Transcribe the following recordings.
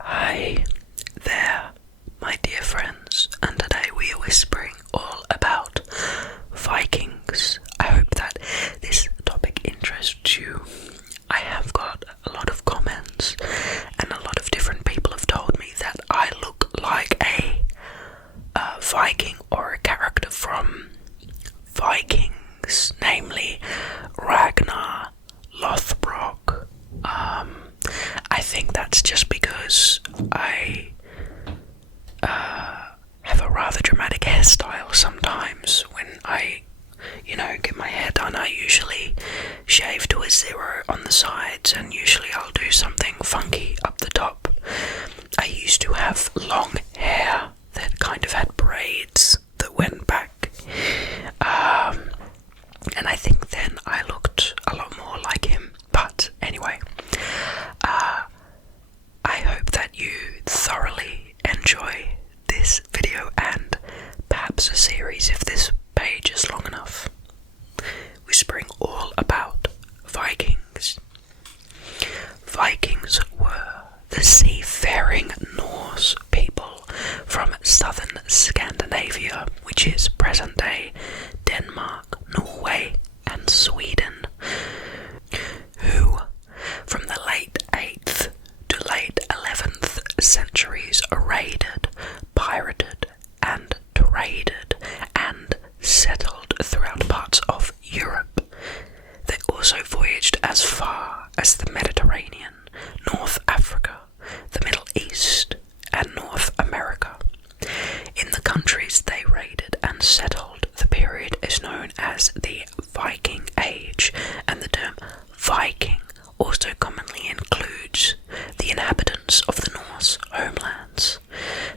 Hi there, my dear friends, and today we are whispering all about Vikings. I hope that this topic interests you. I have got a lot of comments, and a lot of different people have told me that I look like a Viking or a character from Vikings, namely Ragnar Lothbrok. I think that's just because I have a rather dramatic hairstyle sometimes. When I, get my hair done, I usually shave to a 0 on the sides, and usually I'll do something funky up the top. I used to have long hair that kind of had braids that went back, and I think then I looked a lot more like him. But anyway, I hope that you thoroughly enjoy this video and perhaps a series if this page is long enough, whispering all about Vikings. Vikings were the seafaring Norse people from southern Scandinavia, which is present-day Denmark, Norway and Sweden, who from the late 8th to late 11th centuries raided, pirated and traded and settled throughout parts of Europe. They also voyaged as far as the Mediterranean, North Africa, the Middle East and North America. In the countries they raided and settled, the period is known as the Viking Age, and the term Viking also commonly includes the inhabitants of the Norse homelands.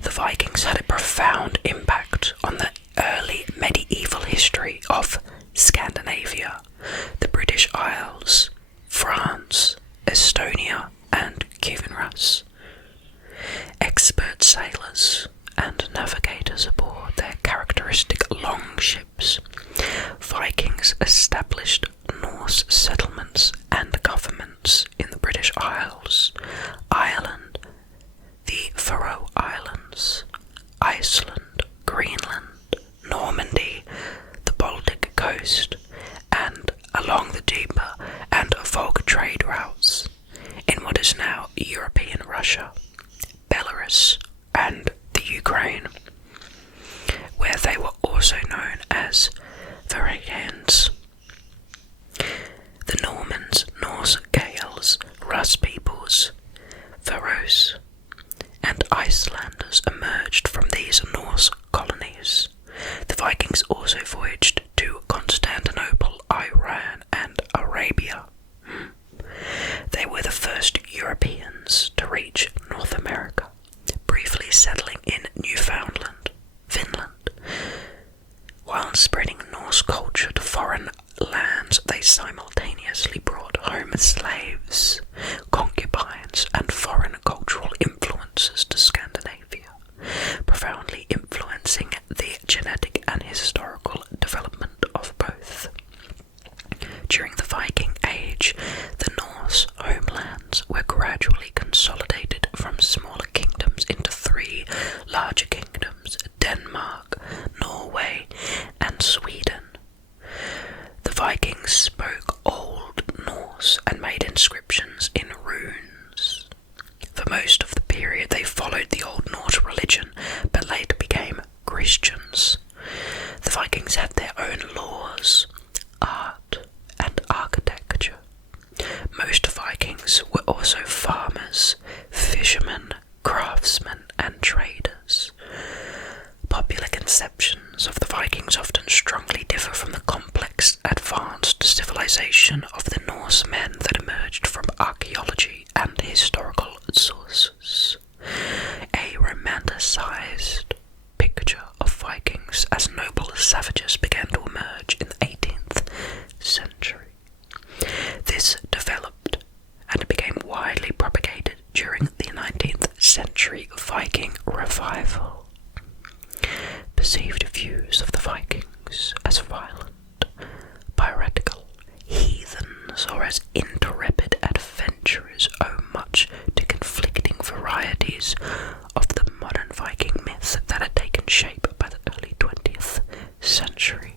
The Vikings had a profound impact on the early medieval history of Scandinavia, the British Isles, France, Estonia and Kievan-Rus. Expert sailors and navigators aboard their characteristic longships, Vikings established Norse settlements and governments in the British Isles, Ireland, the Faroe Islands, Iceland, Greenland, Normandy, the Baltic coast, and along the deeper and Volga trade routes in what is now European Russia, Belarus, and the Ukraine, where they were also known as Vikings. The Normans, Norse Gaels, Rus peoples, Faroes, and Icelanders emerged from these Norse colonies. The Vikings also voyaged to Constantinople, Iran, and Arabia. They were the first Europeans to reach North America, briefly settling in Newfoundland, Finland. While spreading Norse culture to foreign lands, they simultaneously brought home slaves, concubines, and foreign cultural influences to Scandinavia, profoundly influencing the genetic and historical development of both. During the Viking Age, the Norse homelands were gradually consolidated from smaller kingdoms into 3 larger kingdoms: Denmark, Norway, and Sweden. The Vikings spoke Old Norse and made inscriptions in runes. For most of the period they followed the Old Norse religion, but later became Christians. The Vikings had their own laws, art, and architecture. Most Vikings were also farmers, fishermen, craftsmen, and traders. Popular conceptions of the Vikings often strongly differ from the complex, advanced civilization of the Norsemen that emerged from archaeology and historical sources. A romanticized picture of Vikings as noble savages began to emerge in the 18th century. This developed and became widely propagated during the 19th century Viking revival. Perceived views of the Vikings as violent, piratical, heathens, or as intrepid adventurers owe much to conflicting variety theories of the modern Viking myth that had taken shape by the early 20th century.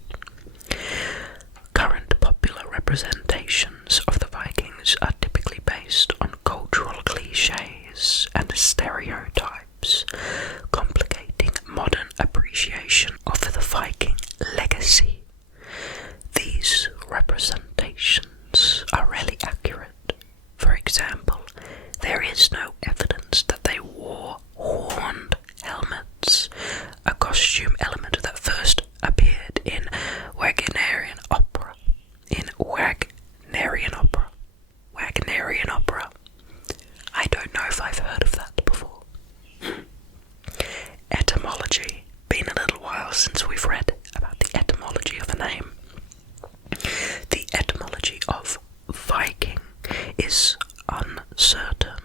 Current popular representations of the Vikings are typically based on cultural cliches and stereotypes, complicating modern appreciation of the Viking legacy. These representations are rarely accurate. For example, there is no evidence that they wore horned helmets, a costume element that first appeared in Wagnerian opera. I don't know if I've heard of that before. Etymology. Been a little while since we've read about the etymology of a name. The etymology of Viking is uncertain.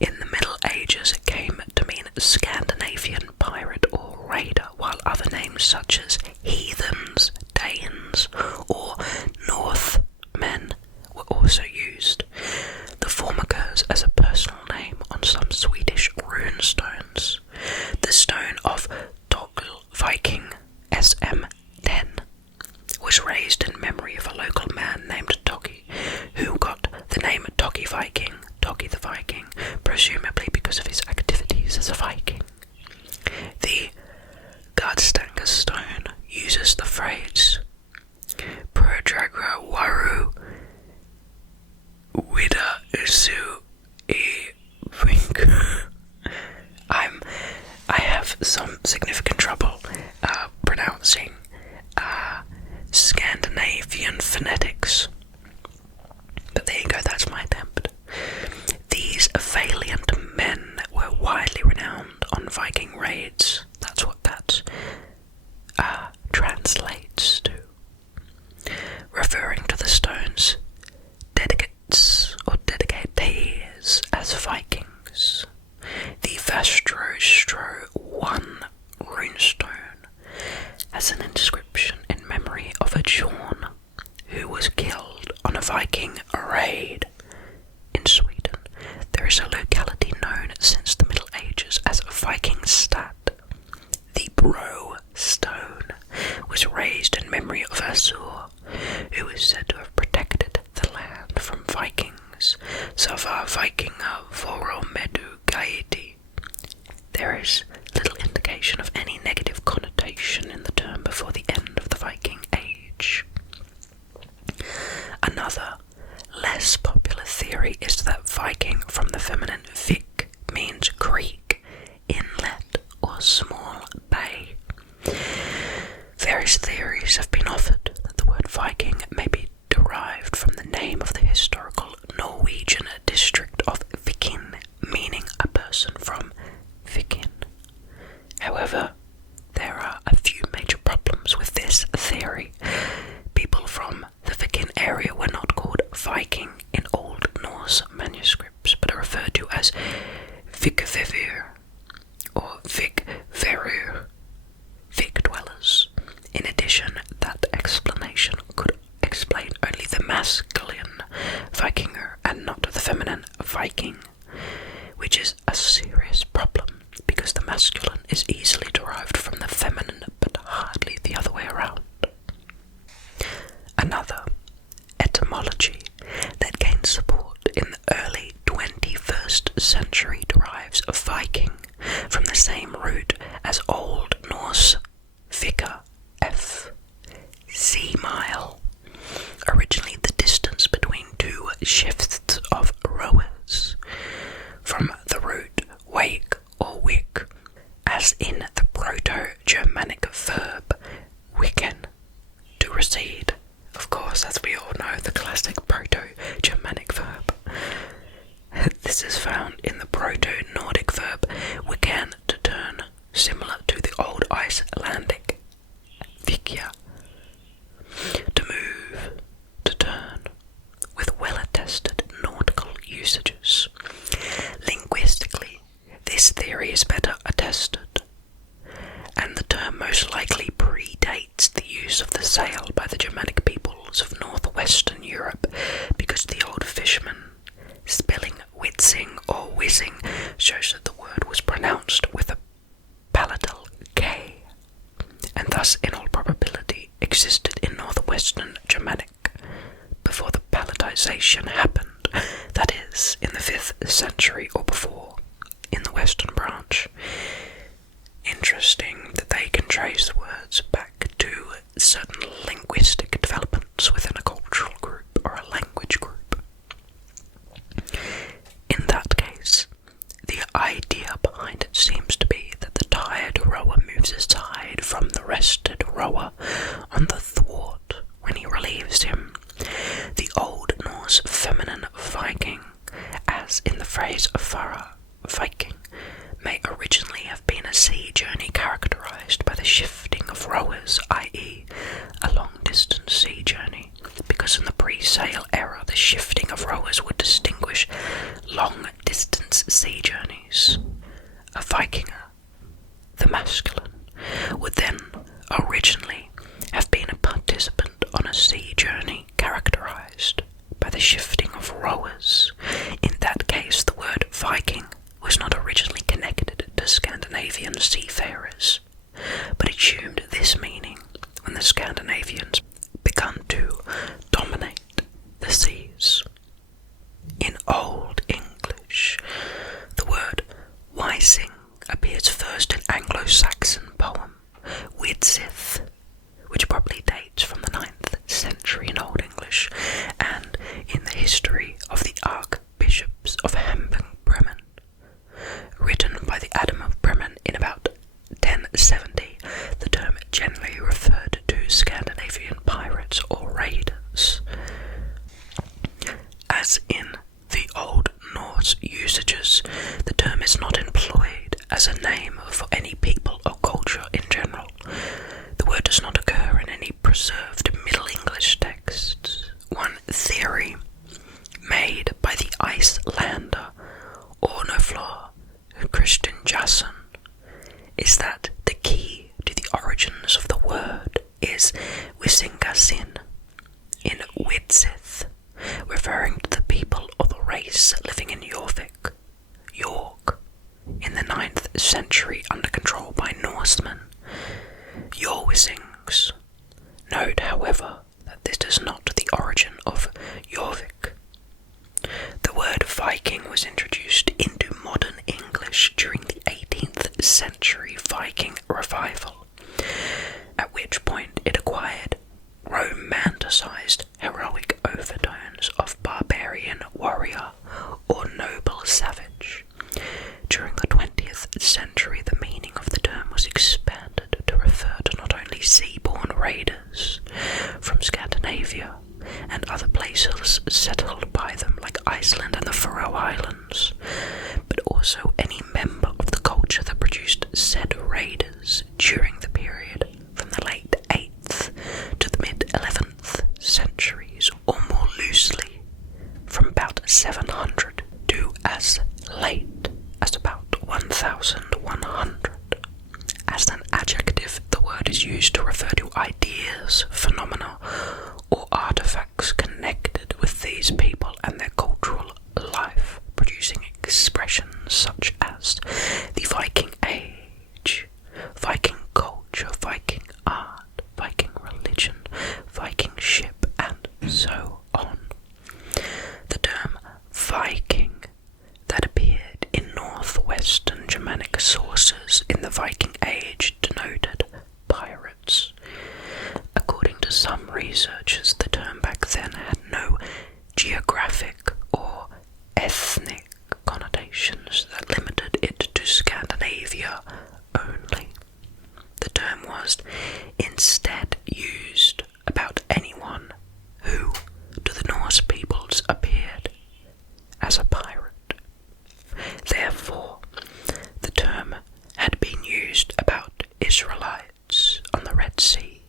In the Middle Ages it came to mean Scandinavian pirate or raider, while other names such as heathens, Danes, or Northmen were also used. The form occurs as a personal name on some Swedish runestones. The stone of Togl Viking SM10 was raised in memory of a local man named Toggi, who got the name Toggi Viking, Toggi the Viking, presumably because of his activities as a Viking. The Gardstanger stone uses the phrase Perdragra Waru Wida Usu E Vink. I have some significant trouble pronouncing Scandinavian phonetics. But there you go, that's my attempt. These valiant men were widely renowned on Viking raids. That's what that translates to. Referring to the stones, dedicates or dedicatees as Vikings. The Vastrostro 1 runestone has an inscription in memory of a Jorn who was killed on a Viking raid. In Sweden, there is a locality known since the Middle Ages as Vikingstad. The Bro stone was raised in memory of Asur, who is said to have protected the land from Vikings. Sava Vikinga Voromedu Gaiti. There is little indication of any negative connotation in the term before the end of the Viking Age. Another, less popular theory is that Viking from the feminine Vik means creek, inlet, or small bay. Various theories have been offered that the word Viking may be derived from the name of the historical Norwegian district of Viken, meaning a person from Viken. However, there are a few major problems with this theory. People from the Viken area were not called Viking in Old Norse manuscripts, but are referred to as Vikvevir or Vikverur, Vik dwellers. In addition, that explanation could explain only the masculine Vikinger and not the feminine Viking, which is a serious problem because the masculine is easily derived from the feminine but hardly the other way around. Another, etymology, that gained support in the early 21st century derives Viking from the same root as Old Norse vika, sea mile, originally the distance between two shifts of rowers, from the root wake or wick, as in the Proto-Germanic verb wicken, to recede. Of course, as we all know, the classic Proto-Germanic verb. This is found in the Proto-Nordic verb wicken, to turn, similar to the Old Icelandic vikja, to move, to turn, with well-attested nautical usages. shows that the word was pronounced with a palatal K, and thus in all probability existed in northwestern Germanic before the palatization happened, that is, in the 5th century or before, in the western branch. Interesting that they can trace words back to certain linguistic developments within a cultural group or a language group. In that case, the idea behind it seems to be that the tired rower moves aside from the rested rower on the thwart when he relieves him. The Old Norse feminine Viking, as in the phrase fara, Viking, may originally have been a sea journey characterized by the shifting of rowers, i.e. a long-distance sea journey, because in the pre-sail era the shifting of rowers would distinguish long-distance sea journeys. A Vikinger, the masculine, would then originally have been a participant on a sea journey characterized by the shifting of rowers. In that case, the word Viking was not originally connected to Scandinavian seafarers, but assumed this meaning when the Scandinavians began to dominate the seas. In Old English, the word Wising appears first in Anglo-Saxon poem Widsith, which probably dates from the 9th century in Old English, and in the history of the Archbishops of Bremen, written by the Adam of Bremen in about 1070. The term generally referred to Scandinavian pirates or raiders. As in the Old Norse usages, the term is not employed as a name for any people or culture in general. The word does not occur in any preserved Middle English texts. One theory made by the Icelander Ornoflor Christian Jasson is that the key to the origins of the word is Wisingasin in Widsith, referring to the people or the race living in York in the 9th century under control by Norsemen, Yorwisings. Note, however, that this is not the origin of Jorvik. The word Viking was introduced into modern English during the 18th century Viking revival, at which point it acquired romanticized heroic overtones of barbarian warrior or noble savage. During the 20th century, the meaning of the term was expanded to refer to not only seaborne raiders from Scandinavia and other places settled by them like Iceland and the Faroe Islands, but also any member of the culture that produced said raiders during the period from the late 8th to the mid-11th centuries, or more loosely, from about 700 to as late as about 1100. As an adjective, the word is used to refer to ideas, phenomena, or artifacts connected with these people and their cultural life, producing expressions such as the Viking Age, Viking culture, Viking art, Viking religion, Viking ship, and so on. The term Viking that appeared in northwestern Germanic sources in the Viking Age denoted pirates. According to some researchers, the term back then had no geographic or ethnic connotations that limited it to Scandinavia only. The term was instead used about anyone who, to the Norse peoples, appeared as a pirate. Therefore, the term had been used about Israelites on the Red Sea,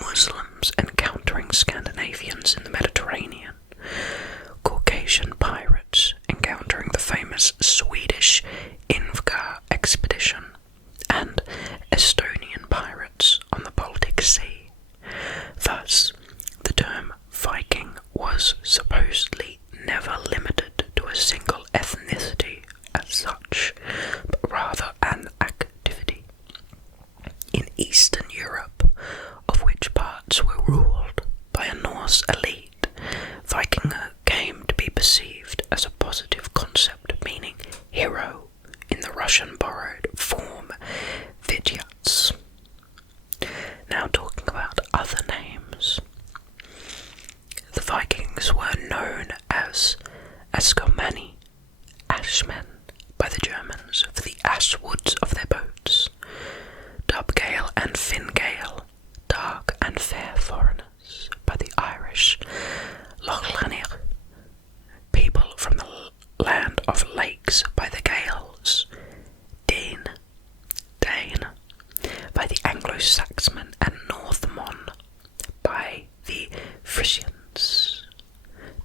Muslims encountering Scandinavians in the Mediterranean, Caucasian pirates encountering the famous Swedish Invga expedition, and Estonian pirates on the Baltic march, but rather an activity. In Eastern Europe, of which parts were ruled by a Norse elite, Viking came to be perceived as a positive concept meaning hero in the Russian borrowed form Vidyats. Now talking about other names. The Vikings were known as Askomani, Ashmen, by the Germans for the ash woods of their boats, Dubgale and Fingale, dark and fair foreigners, by the Irish, Lochlanir, people from the land of lakes, by the Gaels, Dane, by the Anglo-Saxon and Northmon, by the Frisians.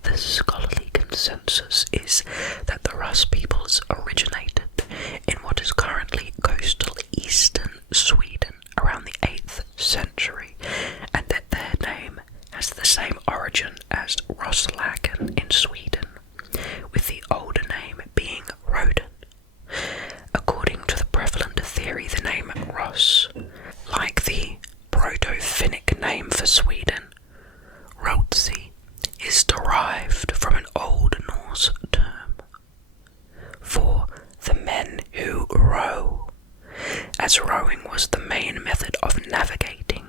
The scholarly consensus is that the Rus peoples originated in what is currently coastal eastern Sweden around the 8th century, and that their name has the same origin as Roslagen in Sweden, with the older name being Roden. According to the prevalent theory, the name Ross, like the Proto-Finnic name for Sweden, Rotsi, is derived from an Old Norse term for the men who row, as rowing was the main method of navigating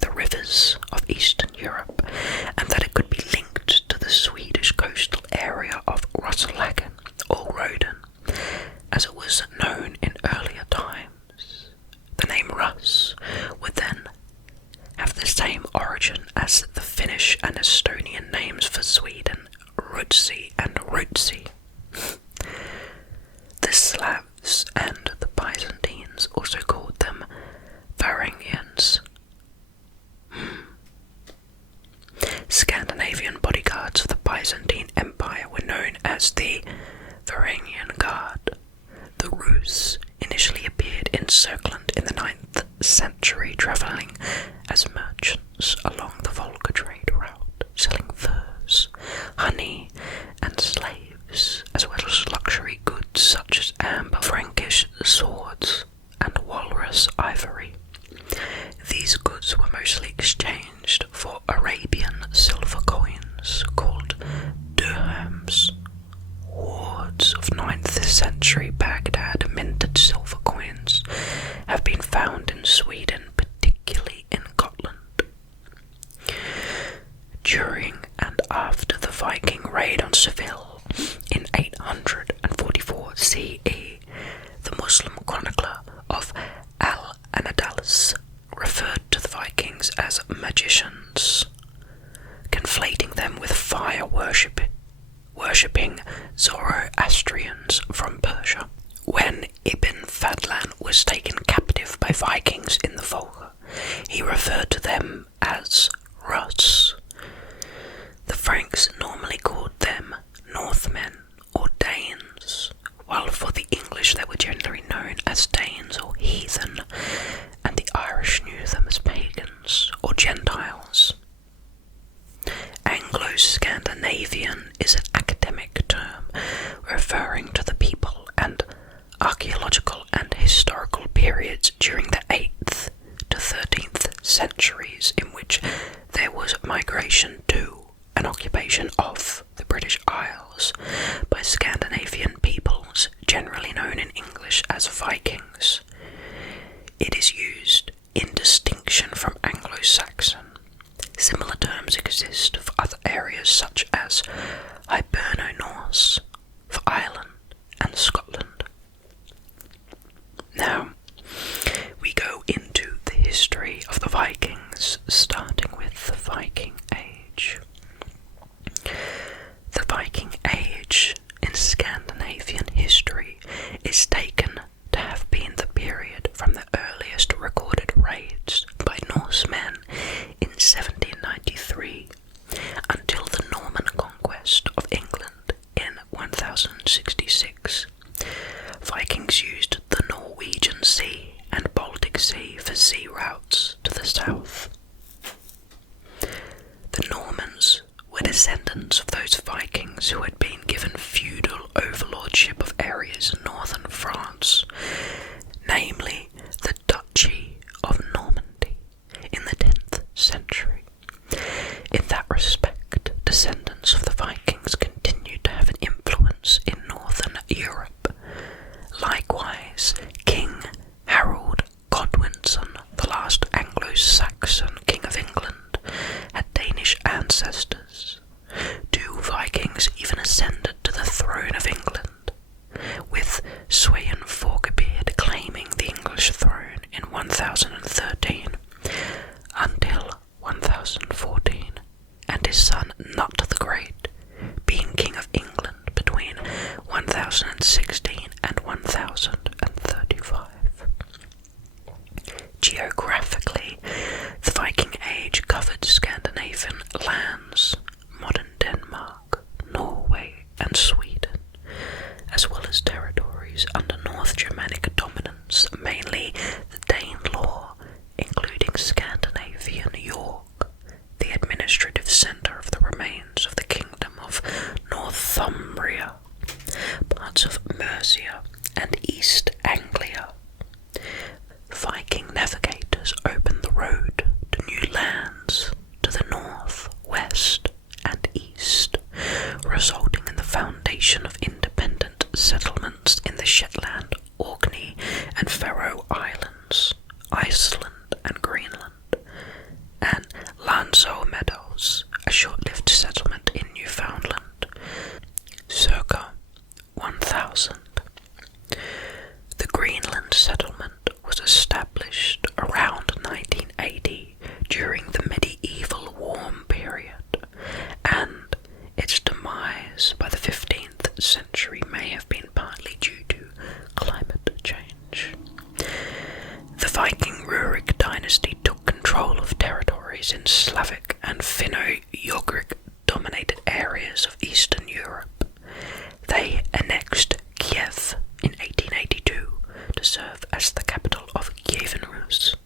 the rivers of Eastern Europe, and that it could be linked to the Swedish coastal area of Roslagen or Roden, as it was known in earlier times. The name Rus would then have the same origin as the Finnish and Estonian names for Sweden, Rutsi and Rutsi. The Slavs and the Byzantines also called them Varangians. Scandinavian bodyguards of the Byzantine Empire were known as the Varangian Guard. The Rus initially appeared in Circland in the 9th century, travelling as merchants along the Volga trade route, selling furs, honey, and slaves, as well as luxury goods such as amber, Frankish swords, and walrus ivory. These goods were mostly exchanged for Arabian silver coins called dirhams. Hoards of 9th century Baghdad minted silver coins have been found in Sweden, particularly in Gotland. During and after the Viking raid on Seville in 844 CE, the Muslim chronicler of Al-Anadalus referred to the Vikings as magicians, conflating them with fire worshipping Zoroastrians from Persia. When Ibn Fadlan was taken captive by Vikings in the Volga, he referred to them as Rus. The Franks normally called them Northmen or Danes, while for the English they were generally known as Danes or heathen, and the Irish knew them as pagans or Gentiles. Anglo-Scandinavian is an academic term referring to the people and archaeological and historical periods during the 8th to 13th centuries in which there was migration to and occupation of the British Isles by Scandinavian peoples, generally known in English as Vikings. It is used in distinction from Anglo-Saxon. Similar terms exist for other areas such as Hiberno-Norse for Ireland and Scotland. Now, we go into the history of the Vikings, starting with the Viking Age. The Viking Age in Scandinavian history is taken to have been the period from the earliest recorded raids by Norsemen in 1793 until the Norman conquest of England in 1066. Vikings used the Norwegian Sea and Baltic Sea for sea routes to the south. The Normans were descendants of those Vikings who had been given feudal overlordship of areas in northern France, namely the Duchy of Normandy, in the 10th century. In that respect, descendants of the Vikings continued to have an influence in northern Europe. Likewise, King Harold Godwinson, the last Anglo-Saxon king of England, had Danish ancestors. 2 Vikings even ascended to the throne of England, with Sweyn Forkbeard claiming the English throne in 1013 until 1014, and his son Nut the Great being king of England between 1016 and 1035. Geographically, the Viking Age covered Scandinavian lands, modern Denmark, Norway and Sweden, as well as territories under North Germanic dominance, mainly the Danelaw, including Scandinavian York, the administrative centre of the remains of the kingdom of Northumbria, parts of Mercia and East Anglia. Viking navigators opened the road to new lands to the north, west and east, resulting in the foundation of independent settlements in the Shetland, Orkney and Faroe Islands, Iceland and Greenland, and Lanzo Meadows, a short-lived settlement in Newfoundland, circa 1000. The Greenland settlement was established around 1980 during the medieval warm period, and its demise by the 15th century may have been partly due to climate change. The Viking Rurik dynasty took control of territories in Slavic and Finno-Ugric dominated areas of Eastern Europe. They annexed Kiev in 1882 to serve as the capital of Kievan Rus.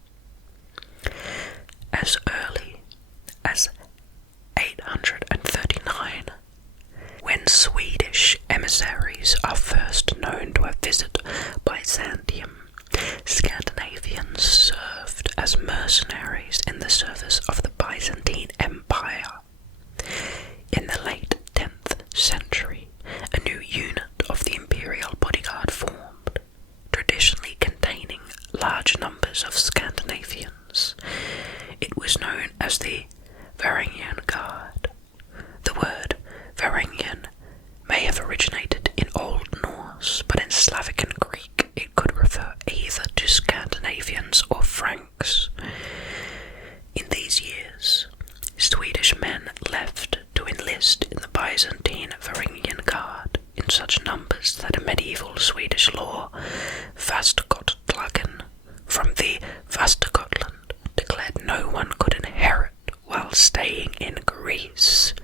As early as 839, when Swedish emissaries are first known to have visited Byzantium, Scandinavians served as mercenaries in the service of the Byzantine Empire. In the late 10th century, a new unit of the imperial bodyguard formed, traditionally containing large numbers of Scandinavians. It was known as the Varangian Guard. The word Varangian may have originated in Old Norse, but in Slavic and Greek it could refer either to Scandinavians or Franks. In these years, Swedish men left to enlist in the Byzantine Varangian Guard in such numbers that a medieval Swedish law, Vastergotlagen, from the Vastergotland, declared no one could inherit while staying in Greece,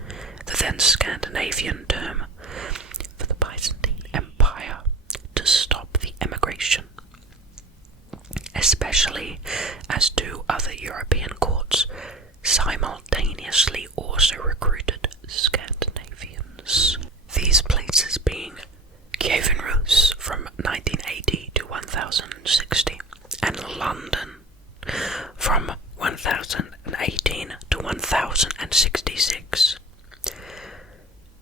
the then Scandinavian term for the Byzantine Empire, to stop the emigration. Especially as 2 other European courts simultaneously also recruited Scandinavians. These places being Kievan Rus from 1980 to 1060 and London from 1018 to 1066.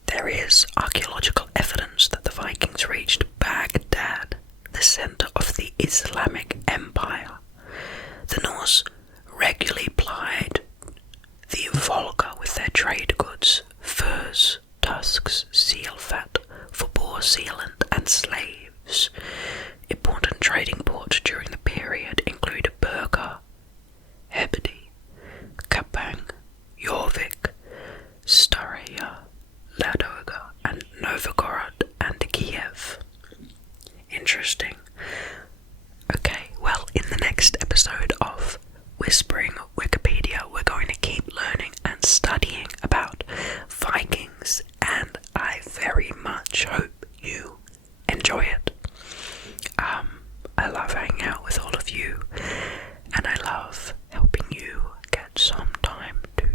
There is archaeological evidence that the Vikings reached Baghdad, the centre of the Islamic Empire. The Norse regularly plied the Volga with their trade goods, furs, tusks, seal fat for boar sealant and slaves. Important trading ports during the period include Berga, Hebede, Kapang, Jorvik, Staraya, Ladoga, and Novgorod and Kiev. Interesting. Okay, well, in the next episode of Whispering Wikipedia, we're going to keep learning and studying about Vikings, and I very much hope you enjoy it. I love hanging out with all of you, and I love helping you get some time to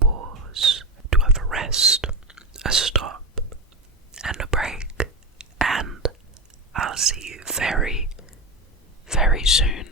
pause, to have a rest, very, very soon.